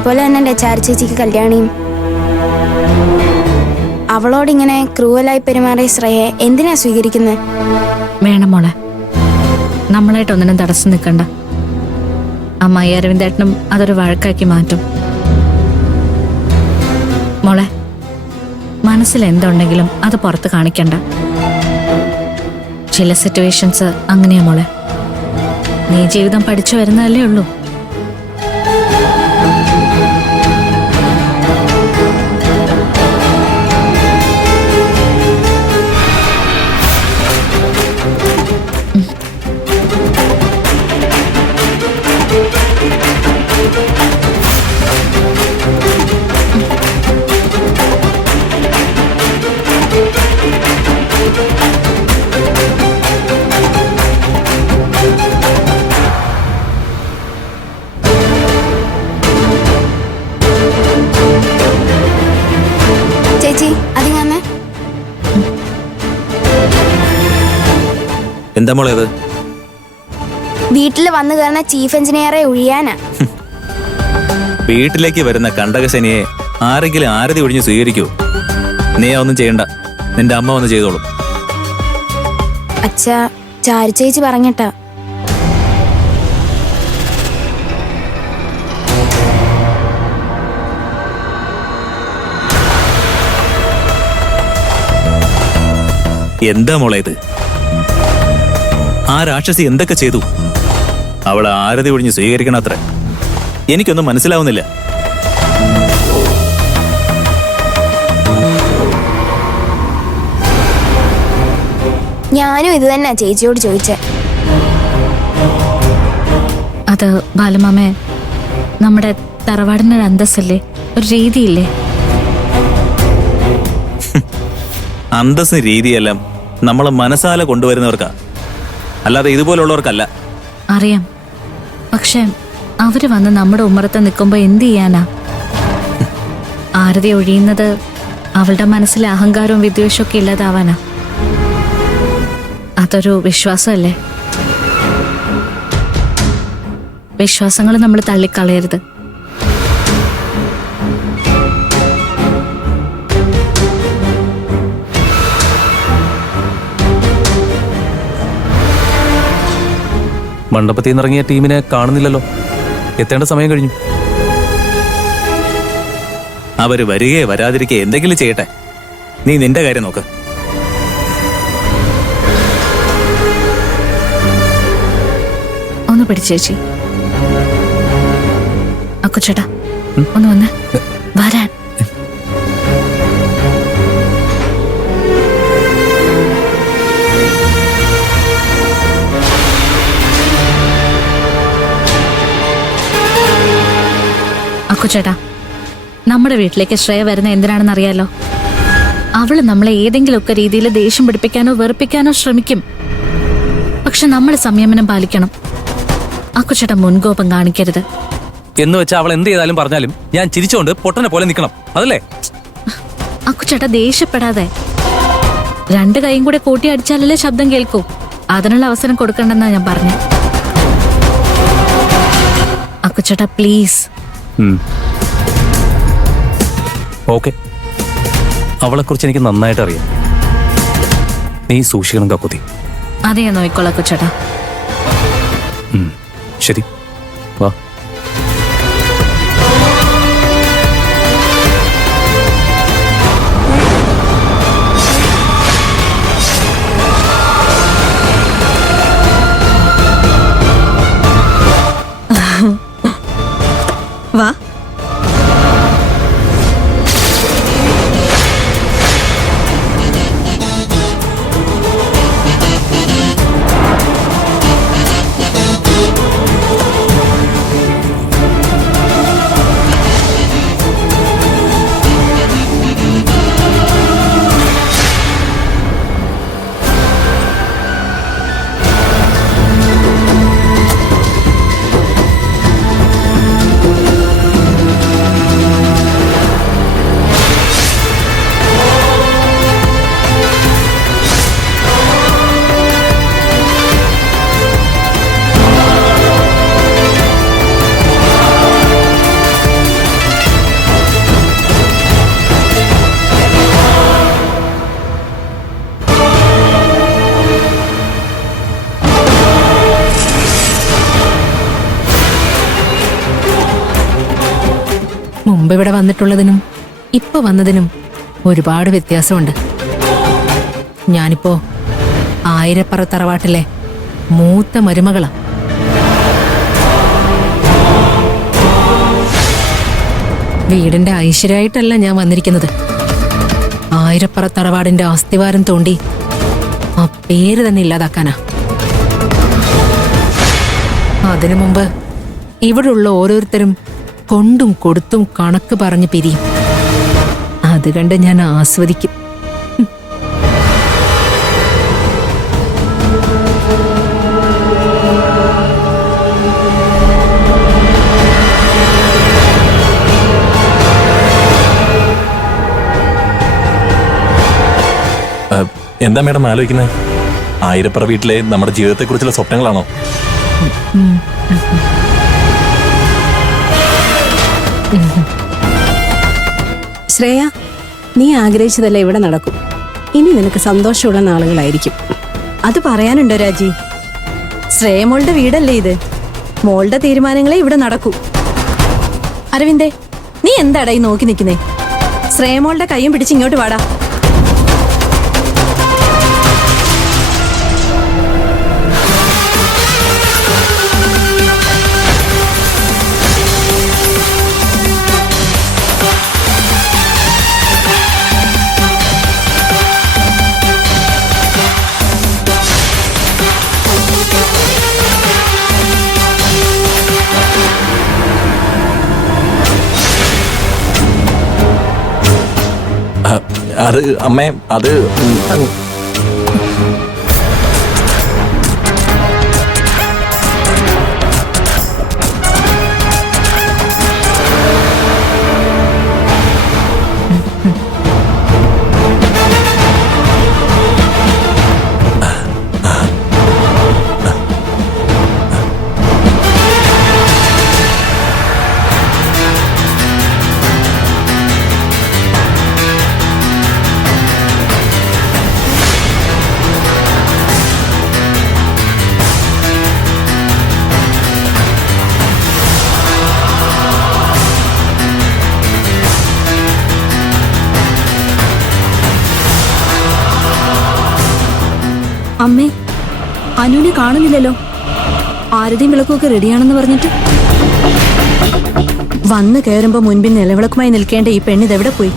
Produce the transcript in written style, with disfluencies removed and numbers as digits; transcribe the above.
അതേപോലെ തന്നെ ചാരു ചേച്ചിക്ക് കല്യാണിയും. അവളോടിങ്ങനെ ക്രൂവലായി പെരുമാറിയ ശ്രേയെ എന്തിനാ സ്വീകരിക്കുന്നത്? വേണം മോളെ, നമ്മളായിട്ടൊന്നിനും തടസ്സം നിൽക്കണ്ട. അമ്മായി അരവിന്ദേട്ടനും അതൊരു വഴക്കാക്കി മാറ്റും. മോളെ, മനസ്സിൽ എന്തുണ്ടെങ്കിലും അത് പുറത്ത് കാണിക്കണ്ട. ചില സിറ്റുവേഷൻസ് അങ്ങനെയാ മോളെ. നീ ജീവിതം പഠിച്ചു വരുന്നതല്ലേ ഉള്ളൂ. എന്താ മോളേത്? വീട്ടിൽ വന്നു കയറുന്ന ചീഫ് എഞ്ചിനീയറെ ഒഴിയാനാ. വീട്ടിലേക്ക് വരുന്ന കണ്ടകശനിയെ ആരെങ്കിലും ആരതി ഒഴിഞ്ഞ് സ്വീകരിക്കൂ? നീ ഒന്നും ചെയ്യണ്ട, നിന്റെ അമ്മ വന്ന് ചെയ്തോളും. അച്ഛാ, ചാരു ചേച്ചി പറഞ്ഞിട്ടാ. എന്താ മോളെ ഇത്? ആ രാക്ഷസി എന്തൊക്കെ ചെയ്തു? അവളെ ആരതി ഒഴിഞ്ഞ് സ്വീകരിക്കണത്ര? എനിക്കൊന്നും മനസ്സിലാവുന്നില്ല. ഞാനും ഇത് തന്നെ ചേച്ചിയോട് ചോദിച്ചേ. അത് ബാലമാമേ, നമ്മുടെ തറവാടിനൊരു അന്തസ്സല്ലേ, ഒരു രീതിയില്ലേ? അന്തസ്സിന് രീതിയെല്ലാം നമ്മളെ മനസ്സാല കൊണ്ടുവരുന്നവർക്കാ, അല്ലാതെ ഇതുപോലുള്ളവർക്കല്ല. അറിയാം, പക്ഷെ അവര് വന്ന് നമ്മുടെ ഉമ്മറത്ത് നിൽക്കുമ്പോ എന്ത് ചെയ്യാനാ? ആരതി ഒഴിയുന്നത് അവളുടെ മനസ്സിലെ അഹങ്കാരവും വിദ്വേഷവും ഒക്കെ ഇല്ലാതാവാനാ. അതൊരു വിശ്വാസമല്ലേ? വിശ്വാസങ്ങൾ നമ്മൾ തള്ളിക്കളയരുത്. മണ്ഡപത്തിൽ നിന്നിറങ്ങിയ ടീമിനെ കാണുന്നില്ലല്ലോ. എത്തേണ്ട സമയം കഴിഞ്ഞു. അവര് വരികയെ വരാതിരിക്കെ എന്തെങ്കിലും ചെയ്യട്ടെ. നീ നിന്റെ കാര്യം നോക്ക്. ഒന്ന് പിടിച്ചേച്ചി. അക്കുച്ചേട്ടാ, ഒന്ന് വന്ന് വരാൻ. അക്കുച്ചേട്ടാ, നമ്മുടെ വീട്ടിലേക്ക് ശ്രേയ വരുന്ന എന്തിനാണെന്ന് അറിയാലോ. അവള് നമ്മളെ ഏതെങ്കിലുമൊക്കെ രീതിയിൽ ദേഷ്യം പിടിപ്പിക്കാനോ വെറുപ്പിക്കാനോ ശ്രമിക്കും. പക്ഷെ നമ്മൾ സംയമനം പാലിക്കണം. അക്കുച്ചേട്ടാ, മുൻകോപം കാണിക്കരുത്. എന്ന് വെച്ചാൽ അവൾ എന്ത് ചെയ്താലും പറഞ്ഞാലും ഞാൻ ചിരിച്ചോണ്ട് പൊട്ടനെ പോലെ നിൽക്കണം, അതല്ലേ? അക്കുച്ചേട്ടാ, ദേഷ്യപ്പെടാതെ. രണ്ട് കൈയും കൂടെ കൂട്ടി അടിച്ചാലല്ലേ ശബ്ദം കേൾക്കൂ. അതിനുള്ള അവസരം കൊടുക്കണ്ടെന്നാ ഞാൻ പറഞ്ഞു. അക്കുച്ചേട്ടാ, പ്ലീസ്. ഓക്കെ, അവളെക്കുറിച്ച് എനിക്ക് നന്നായിട്ട് അറിയാം. നീ സൂക്ഷിക്കണം കക്കുതി. അതെ, ഞാൻ നോക്കിക്കോളാം അക്കുച്ചേട്ടാ. ശരി, വാ. വാ. മുമ്പ് ഇവിടെ വന്നിട്ടുള്ളതിനും ഇപ്പൊ വന്നതിനും ഒരുപാട് വ്യത്യാസമുണ്ട്. ഞാനിപ്പോ ആയിരപ്പറ തറവാട്ടിലെ മൂത്ത മരുമകളാ. വീടിന്റെ ഐശ്വര്യമായിട്ടല്ല ഞാൻ വന്നിരിക്കുന്നത്. ആയിരപ്പറ തറവാടിന്റെ അസ്ഥിവാരം തോണ്ടി ആ പേര് തന്നെ ഇല്ലാതാക്കാനാ. അതിനു മുമ്പ് ഇവിടെയുള്ള ഓരോരുത്തരും കൊണ്ടും കൊടുത്തും കണക്ക് പറഞ്ഞ് പിരിയും. അത് കണ്ട് ഞാൻ ആസ്വദിക്കും. എന്താ മേഡം ആലോചിക്കുന്നത്? ആയിരപ്പറ വീട്ടിലെ നമ്മുടെ ജീവിതത്തെക്കുറിച്ചുള്ള സ്വപ്നങ്ങളാണോ? ശ്രേയ, നീ ആഗ്രഹിച്ചതല്ല ഇവിടെ നടക്കും. ഇനി നിനക്ക് സന്തോഷമുള്ള നാളുകളായിരിക്കും. അത് പറയാനുണ്ടോ രാജി? ശ്രേയ മോളുടെ വീടല്ലേ ഇത്? മോളുടെ തീരുമാനങ്ങളെ ഇവിടെ നടക്കൂ. അരവിന്ദേ, നീ എന്താടാ ഈ നോക്കി നിൽക്കുന്നേ? ശ്രേയ മോളുടെ കൈയും പിടിച്ച് ഇങ്ങോട്ട് വാടാ. അത് അമ്മേ, അത് അമ്മേ, അനുവിനെ കാണുന്നില്ലല്ലോ. ആരുടെയും വിളക്കൊക്കെ റെഡിയാണെന്ന് പറഞ്ഞിട്ട്. വന്ന് കയറുമ്പോ മുൻപിൽ നിലവിളക്കുമായി നിൽക്കേണ്ട ഈ പെണ്ണിതെവിടെ പോയി?